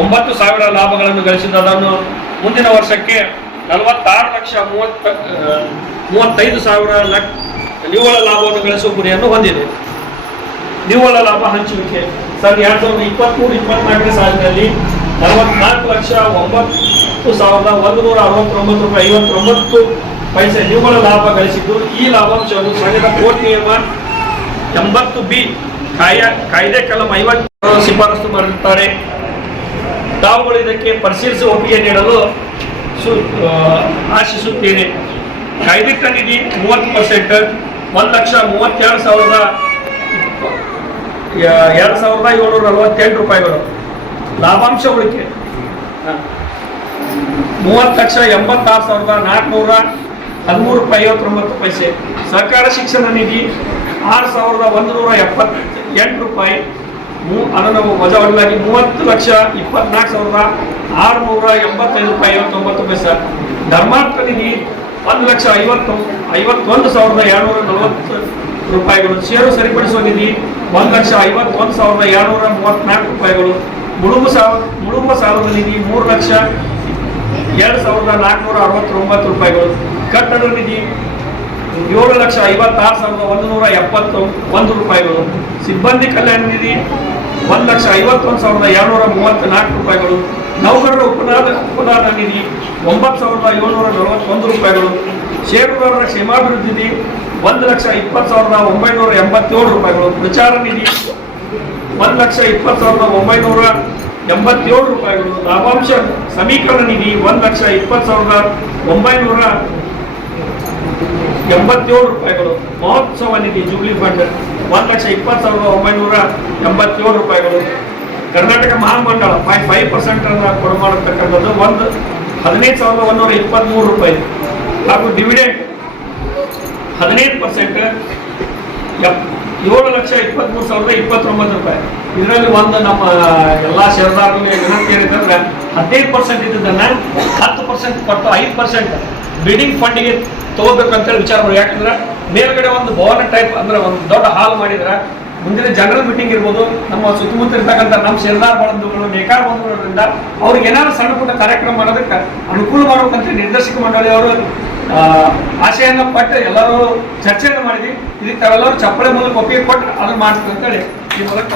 ಒಂಬತ್ತು ಸಾವಿರ ಲಾಭಗಳನ್ನು ಗಳಿಸಿದ ಅದನ್ನು ಮುಂದಿನ ವರ್ಷಕ್ಕೆ ನಲವತ್ತಾರು ಲಕ್ಷ ಮೂವತ್ತ ಮೂವತ್ತೈದು ಸಾವಿರ ಲಕ್ಷ ನಿವ್ವಳ ಲಾಭವನ್ನು ಗಳಿಸುವ ಗುರಿಯನ್ನು ಹೊಂದಿದೆ. ನಿವ್ವಳ ಲಾಭ ಹಂಚುವಿಕೆ. ಸರ್, ಎರಡು ಸಾವಿರದ ಇಪ್ಪತ್ತ್ಮೂರು ಇಪ್ಪತ್ನಾಲ್ಕನೇ ಸಾಲಿನಲ್ಲಿ ನಲವತ್ನಾಲ್ಕು ಲಕ್ಷ ಒಂಬತ್ತು ಸಾವಿರದ ಒಂದು ನೂರ ಅರವತ್ತೊಂಬತ್ತು ರೂಪಾಯಿ ಐವತ್ತೊಂಬತ್ತು ಪೈಸೆ ನಿವ್ವಳ ಲಾಭ ಗಳಿಸಿದ್ದು. ಈ ಲಾಭಾಂಶವನ್ನು ಸಂಘದ ಕೋರ್ಟ್ ನಿಯಮ ಎಂಬತ್ತು ಬಿ ಕಾಯ, ಕಾಯ್ದೆ ಕಲಂ ಐವತ್ತು ಶಿಫಾರಸು ಮಾಡಿರುತ್ತಾರೆ. ತಾವುಗಳು ಇದಕ್ಕೆ ಪರಿಶೀಲಿಸಿ ಒಪ್ಪಿಗೆ ನೀಡಲು ಸು ಆಶಿಸುತ್ತೇನೆ. ಕಾಯ್ದಿಟ್ಟ ನಿಧಿ ಮೂವತ್ತು ಪರ್ಸೆಂಟ್, ಒಂದು ಲಕ್ಷ ಮೂವತ್ತೆರಡು ಸಾವಿರದ ಎರಡು ಸಾವಿರದ ಏಳ್ನೂರ ನಲವತ್ತೆಂಟು ರೂಪಾಯಿಗಳು. ಲಾಭಾಂಶ ಉಳಿಕೆ. ಮೂವತ್ತು ಲಕ್ಷ ಎಂಬತ್ತಾರು ಸಾವಿರದ ನಾಲ್ಕುನೂರ ಹದಿಮೂರು ರೂಪಾಯಿ ಐವತ್ತೊಂಬತ್ತು ಪೈಸೆ. ಸರ್ಕಾರ ಶಿಕ್ಷಣ ನಿಧಿ ಆರು ಸಾವಿರದ ಒಂದು ನೂರ ಎಪ್ಪತ್ತ ಎಂಟು ರೂಪಾಯಿ. ಮೂ ಅನನವು ವಜಾವಣೆಯಾಗಿ ಮೂವತ್ತು ಲಕ್ಷ ಇಪ್ಪತ್ನಾಲ್ಕು ಸಾವಿರದ ಆರುನೂರ ಎಂಬತ್ತೈದು ರೂಪಾಯಿ ಐವತ್ತೊಂಬತ್ತು ಪೈಸೆ ಧರ್ಮಾರ್ಥ ನಿಧಿ ಒಂದು ಲಕ್ಷ ಐವತ್ತು, ಐವತ್ತೊಂದು ಸಾವಿರದ ಎರಡುನೂರ ನಲವತ್ತು ರೂಪಾಯಿಗಳು. ಷೇರು ಸರಿಪಡಿಸುವ ನಿಧಿ ಒಂದು ಲಕ್ಷ ಐವತ್ತೊಂದು ಸಾವಿರದ ಎರಡುನೂರ ಮೂವತ್ತ್ನಾಲ್ಕು ರೂಪಾಯಿಗಳು. ಮುಳುಗು ಸಾಲ, ಮುಳುಗುವ ಸಾಲದ ನಿಧಿ ಮೂರು ಲಕ್ಷ ಎರಡು ಸಾವಿರದ ನಾಲ್ಕುನೂರ ಅರವತ್ತೊಂಬತ್ತು ರೂಪಾಯಿಗಳು. ಕಟ್ಟಡ ನಿಧಿ ಏಳು ಲಕ್ಷ ಐವತ್ತಾರು ಸಾವಿರದ ಒಂದು ನೂರ ಎಪ್ಪತ್ತು ಒಂದು ರೂಪಾಯಿಗಳು. ಸಿಬ್ಬಂದಿ ಕಲ್ಯಾಣ ನಿಧಿ ಒಂದು ಲಕ್ಷ ಐವತ್ತೊಂದು ಸಾವಿರದ ಏಳ್ನೂರ ಮೂವತ್ತ್ನಾಲ್ಕು ರೂಪಾಯಿಗಳು. ನೌಕರರ ಉಪನಾದ ಉಪನಾದ ನಿಧಿ ಒಂಬತ್ತು ಸಾವಿರದ ಏಳ್ನೂರ ನಲವತ್ತೊಂದು ರೂಪಾಯಿಗಳು. ಷೇರುದಾರರ ಕ್ಷೇಮಾಭಿವೃದ್ಧಿ ನಿಧಿ ಒಂದು ಲಕ್ಷ ಇಪ್ಪತ್ತು ಸಾವಿರದ ಒಂಬೈನೂರ ಎಂಬತ್ತೇಳು ರೂಪಾಯಿಗಳು. ಪ್ರಚಾರ ನಿಧಿ ಒಂದು ಲಕ್ಷ ಇಪ್ಪತ್ತು ಸಾವಿರದ ಒಂಬೈನೂರ ಎಂಬತ್ತೇಳು ರೂಪಾಯಿಗಳು. ಲಾಭಾಂಶ ಸಮೀಕರಣ ನಿಧಿ ಒಂದು ಲಕ್ಷ ಇಪ್ಪತ್ತು ಸಾವಿರದ ಒಂಬೈನೂರ ಎಂಬತ್ತೇಳು ರೂಪಾಯಿಗಳು. ಮಹೋತ್ಸವ ನಿಧಿ ಜೂಬ್ಲಿ ಫಂಡ್. ಒಂದು ಲಕ್ಷ ಇಪ್ಪತ್ತು ಸಾವಿರದ ಒಂಬೈನೂರ ಎಂಬತ್ತೇಳು ರೂಪಾಯಿಗಳು. ಕರ್ನಾಟಕ ಮಹಾಮಂಡಳ ಫೈವ್ ಫೈವ್ ಪರ್ಸೆಂಟ್ ಅನ್ನು ಕೊಡು ಮಾಡತಕ್ಕಂಥದ್ದು ಒಂದು ಹದಿನೈದು ಸಾವಿರದ ಒಂದೂರ ಇಪ್ಪತ್ತ್ಮೂರು ರೂಪಾಯಿ. ಹಾಗೂ ಡಿವಿಡೆಂಟ್ ಹದಿನೈದು ಪರ್ಸೆಂಟ್ ಎಪ್ ಏಳು ಲಕ್ಷ ಇಪ್ಪತ್ತ್ಮೂರು ಸಾವಿರದ ಇಪ್ಪತ್ತೊಂಬತ್ತು ರೂಪಾಯಿ. ಇದರಲ್ಲಿ ಒಂದು ನಮ್ಮ ಎಲ್ಲ ಷೇರುದಾರರಿಗೆ ವಿನಂತಿ ಏನಂತಂದ್ರೆ ಹದಿನೈದು ಪರ್ಸೆಂಟ್ ಇದ್ದಿದ್ದನ್ನು ಹತ್ತು ಪರ್ಸೆಂಟ್ ಕೊಟ್ಟು ಐದು ಪರ್ಸೆಂಟ್ ಬಿಡಿಂಗ್ ಫಂಡಿಗೆ ತಗೋಬೇಕು ಅಂತೇಳಿ ವಿಚಾರ ಯಾಕಂದ್ರೆ ಮೇಲ್ಗಡೆ ಒಂದು ಭವನ ಟೈಪ್ ಅಂದ್ರೆ ಒಂದು ದೊಡ್ಡ ಹಾಲ್ ಮಾಡಿದ್ರೆ ಮುಂದಿನ ಜನರಲ್ ಮೀಟಿಂಗ್ ಇರ್ಬೋದು, ನಮ್ಮ ಸುತ್ತಮುತ್ತ ಇರ್ತಕ್ಕಂಥ ನಮ್ಮ ಷೇರುದಾರ ಬಂಧುಗಳು ನೇಕಾರ ಬಂಧುಗಳಿಂದ ಅವ್ರಿಗೆ ಏನಾದ್ರು ಸಣ್ಣ ಪುಟ್ಟ ಕಾರ್ಯಕ್ರಮ ಮಾಡೋದಕ್ಕೆ ಅನುಕೂಲ ಮಾಡಬೇಕಂತ ನಿರ್ದೇಶಕ ಮಂಡಳಿ ಅವರು ಆಶೆಯನ್ನು ಪಟ್ಟು ಎಲ್ಲರೂ ಚರ್ಚೆಯನ್ನು ಮಾಡಿದ್ವಿ. ಇದಕ್ಕೆ ತಾವೆಲ್ಲರೂ ಚಪ್ಪಳೆ ಮೂಲಕ ಒಪ್ಪಿಗೆ ಕೊಟ್ಟು ಅದನ್ನು ಮಾಡ್ತೀವಿ ಅಂತೇಳಿ ಈ ಮೂಲಕ